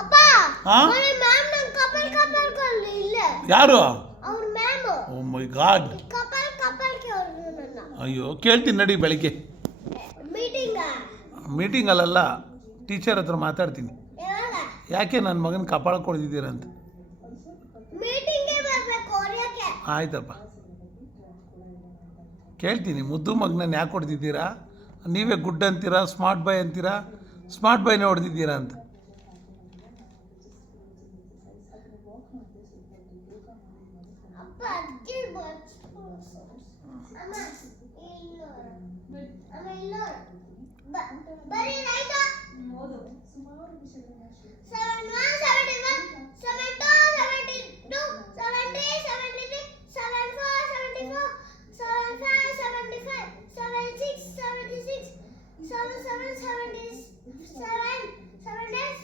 ಅಪ್ಪ ಹಾ ಮೊನ್ನೆ ಮ್ಯಾಮ್ ನಂಗೆ ಕಪಲ್ ಇಲ್ಲ ಯಾರು? ಅವ್ರ ಮ್ಯಾಮ್ ಓ ಮೈ ಗಾಡ್. ಕಪಲ್ ಕೇಳಿದ್ರು ನನ್ನ ಅಯ್ಯೋ ಕೇಳ್ತೀನಿ ನಡಿ ಬೆಳಿಗ್ಗೆ. ಮೀಟಿಂಗ್ ಮೀಟಿಂಗಲ್ಲ, ಟೀಚರ್ ಹತ್ರ ಮಾತಾಡ್ತೀನಿ. ಯಾವಾಗ ಯಾಕೆ ನನ್ನ ಮಗನ ಕಪಾಳ ಕೊಡ್ದಿದ್ದೀರಂತ. ಮೀಟಿಂಗ್ಗೆ ಬರಬೇಕು ಅವ್ರಿಗೆ. ಆಯ್ತಪ್ಪ, ಕೇಳ್ತೀನಿ. ಮುದ್ದು ಮಗನನ್ನ ಯಾಕೆ ಹೊಡೆದಿದ್ದೀರಾ? ನೀವೇ ಗುಡ್ ಅಂತೀರಾ, ಸ್ಮಾರ್ಟ್ ಬಾಯ್ ಅಂತೀರಾ, ಸ್ಮಾರ್ಟ್ ಬಾಯ್ನೇ ಹೊಡೆದಿದ್ದೀರಾ ಅಂತ. ಅಪ್ಪ ಅಜ್ಜಿ ಅಮ್ಮ ಇಲ್ಲ ಅಮ್ಮ ಇಲ್ಲ ಬರೀ ರೈಟ್ 7 1 71 7 2 72 7 3 73 7 4 74 7 5 75 7 6 76 7 7 77 7 8